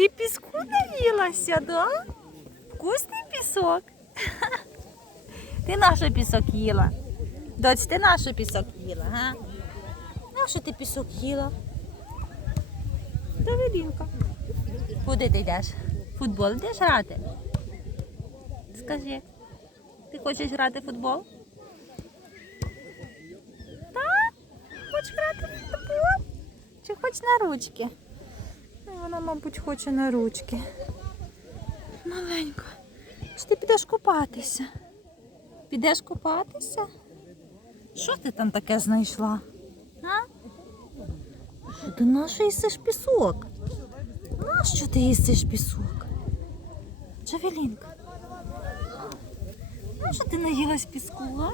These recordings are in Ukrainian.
Ти піску наїлася, да? Вкусний пісок. Ти наш пісок їла. Доць, ти наш пісок їла, га? Нащо ти пісок їла? Давидінка. Куди ти йдеш? Футбол йдеш грати? Скажи, ти хочеш грати в футбол? Так? Хочеш грати в футбол? Чи хочеш на ручки? Вона, мабуть, хоче на ручки. Маленько. Чи ти підеш купатися? Підеш купатися? Що ти там таке знайшла? А? Що ти нащо їсиш пісок? Нащо ти їсиш пісок? Джавелінка. Нащо ти наїлась піску, а?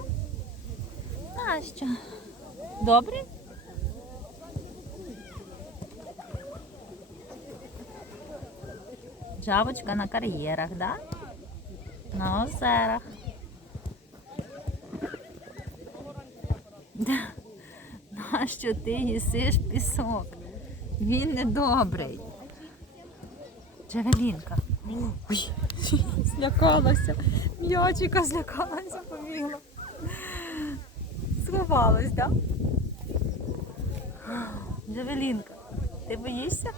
Нащо? Добре? Жабочка на кар'єрах, да? На озерах. Нащо ти їсиш пісок? Він недобрий. Джавелінка. Ой, злякалася. М'ячика злякалася, побігла. Сховалась, так? Да? Джавелінка, ти боїшся?